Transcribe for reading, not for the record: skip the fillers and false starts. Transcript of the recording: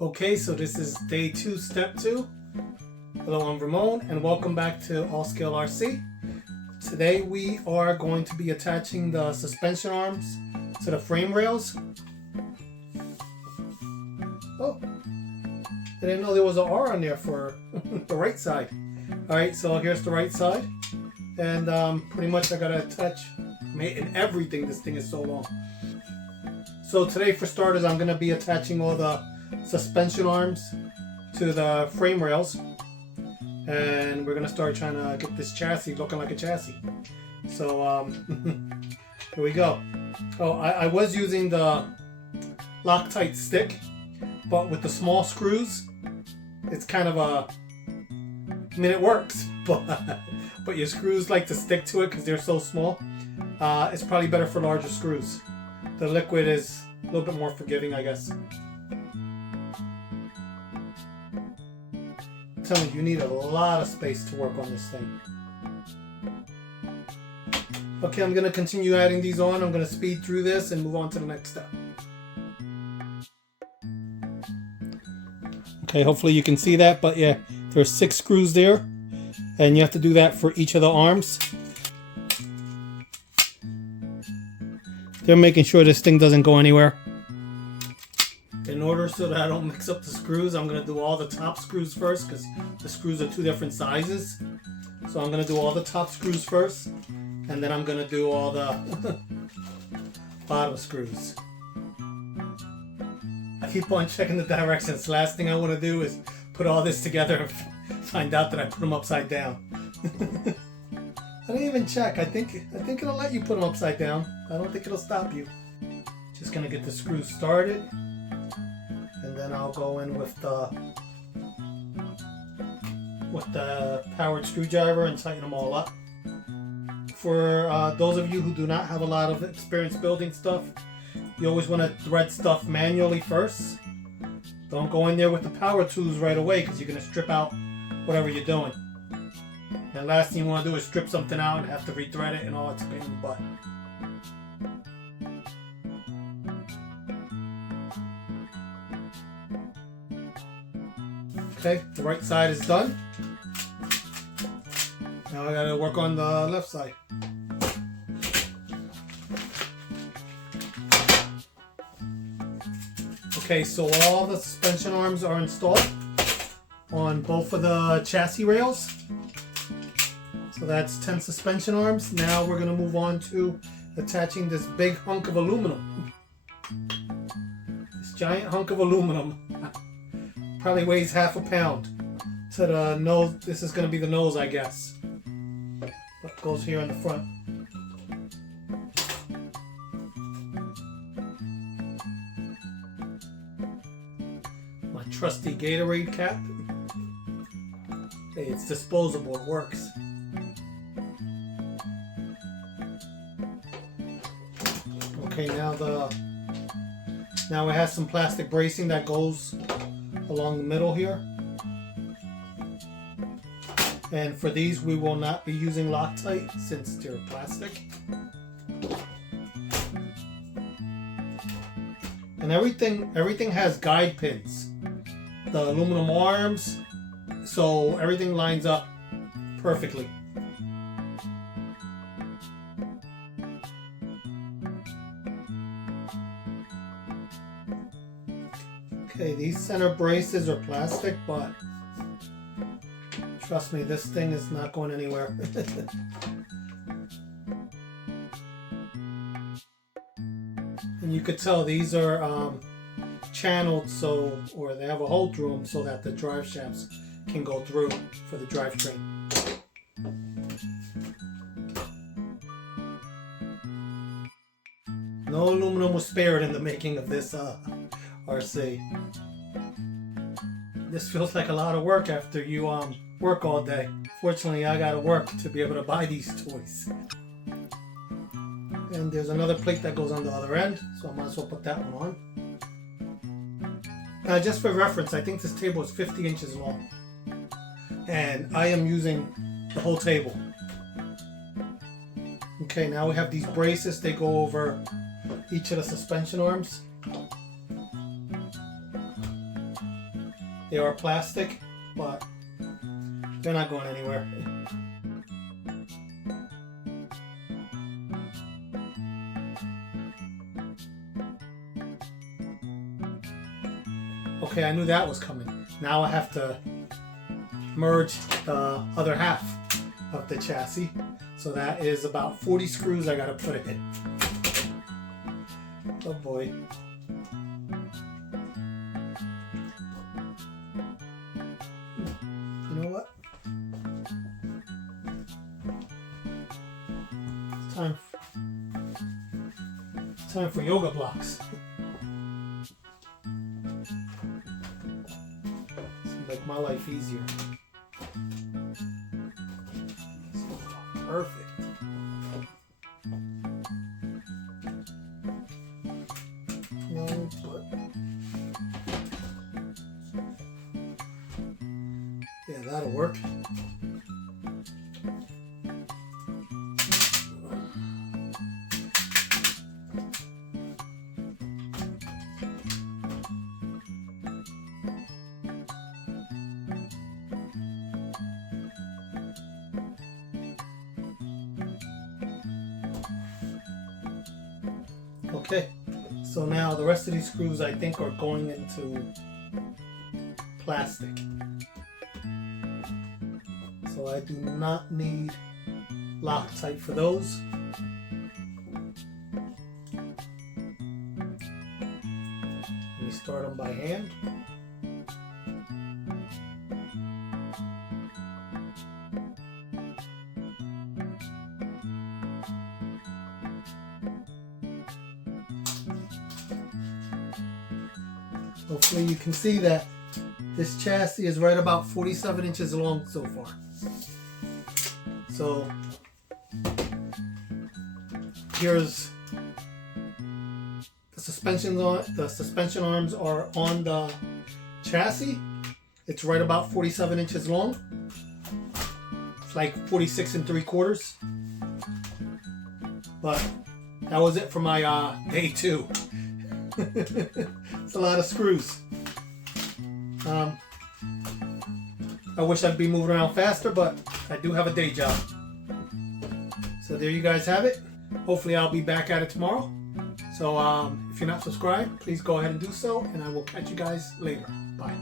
Okay, so this is day 2, step 2. Hello, I'm Ramon, and welcome back to All Scale RC. Today we are going to be attaching the suspension arms to the frame rails. Oh, I didn't know there was an R on there for the right side. Alright, so here's the right side. And pretty much I gotta attach in everything. This thing is so long. So today, for starters, I'm gonna be attaching all the suspension arms to the frame rails, and we're gonna start trying to get this chassis looking like a chassis. So here we go. Oh, I was using the Loctite stick, but with the small screws, it's kind of a, I mean, it works, but your screws like to stick to it because they're so small. It's probably better for larger screws. The liquid is a little bit more forgiving, I guess. Tell me, you need a lot of space to work on this thing. Okay, I'm going to continue adding these on. I'm going to speed through this and move on to the next step. Okay, hopefully you can see that, but yeah, there's 6 screws there, and you have to do that for each of the arms. They're making sure this thing doesn't go anywhere. In order so that I don't mix up the screws, I'm going to do all the top screws first because the screws are 2 different sizes. So I'm going to do all the top screws first, and then I'm going to do all the bottom screws. I keep on checking the directions. Last thing I want to do is put all this together and find out that I put them upside down. I didn't even check. I think it'll let you put them upside down. I don't think it'll stop you. Just going to get the screws started. And then I'll go in with the powered screwdriver and tighten them all up. For those of you who do not have a lot of experience building stuff, you always want to thread stuff manually first. Don't go in there with the power tools right away because you're going to strip out whatever you're doing. And last thing you want to do is strip something out and have to rethread it and all. It's a pain in the butt. Okay, the right side is done. Now I gotta work on the left side. Okay, so all the suspension arms are installed on both of the chassis rails. So that's 10 suspension arms. Now we're gonna move on to attaching this big hunk of aluminum. This giant hunk of aluminum. Probably weighs half a pound to the nose. This is going to be the nose, I guess. What goes here in the front. My trusty Gatorade cap. Hey, it's disposable. It works. Okay, now it has some plastic bracing that goes along the middle here, and for these we will not be using Loctite since they're plastic. And everything has guide pins, the aluminum arms, so everything lines up perfectly. Okay, these center braces are plastic, but trust me, this thing is not going anywhere. And you could tell these are channeled or they have a hole through them so that the drive shafts can go through for the drivetrain. No aluminum was spared in the making of this RC. This feels like a lot of work after you work all day. Fortunately, I gotta work to be able to buy these toys. And there's another plate that goes on the other end, so I might as well put that one on. Just for reference, I think this table is 50 inches long, and I am using the whole table. Okay, now we have these braces. They go over each of the suspension arms. They are plastic, but they're not going anywhere. Okay, I knew that was coming. Now I have to merge the other half of the chassis. So that is about 40 screws I gotta put in. Oh boy. You know what? It's time for yoga blocks. Make my life easier. Perfect. No, but yeah, that'll work. Okay, so now the rest of these screws I think are going into plastic. So I do not need Loctite for those. Let me start them by hand. Hopefully you can see that this chassis is right about 47 inches long so far. So here's the suspension arms are on the chassis. It's right about 47 inches long. It's like 46 3/4. But that was it for my day 2. It's a lot of screws. I wish I'd be moving around faster, but I do have a day job. So there you guys have it. Hopefully I'll be back at it tomorrow. So if you're not subscribed, please go ahead and do so, and I will catch you guys later. Bye.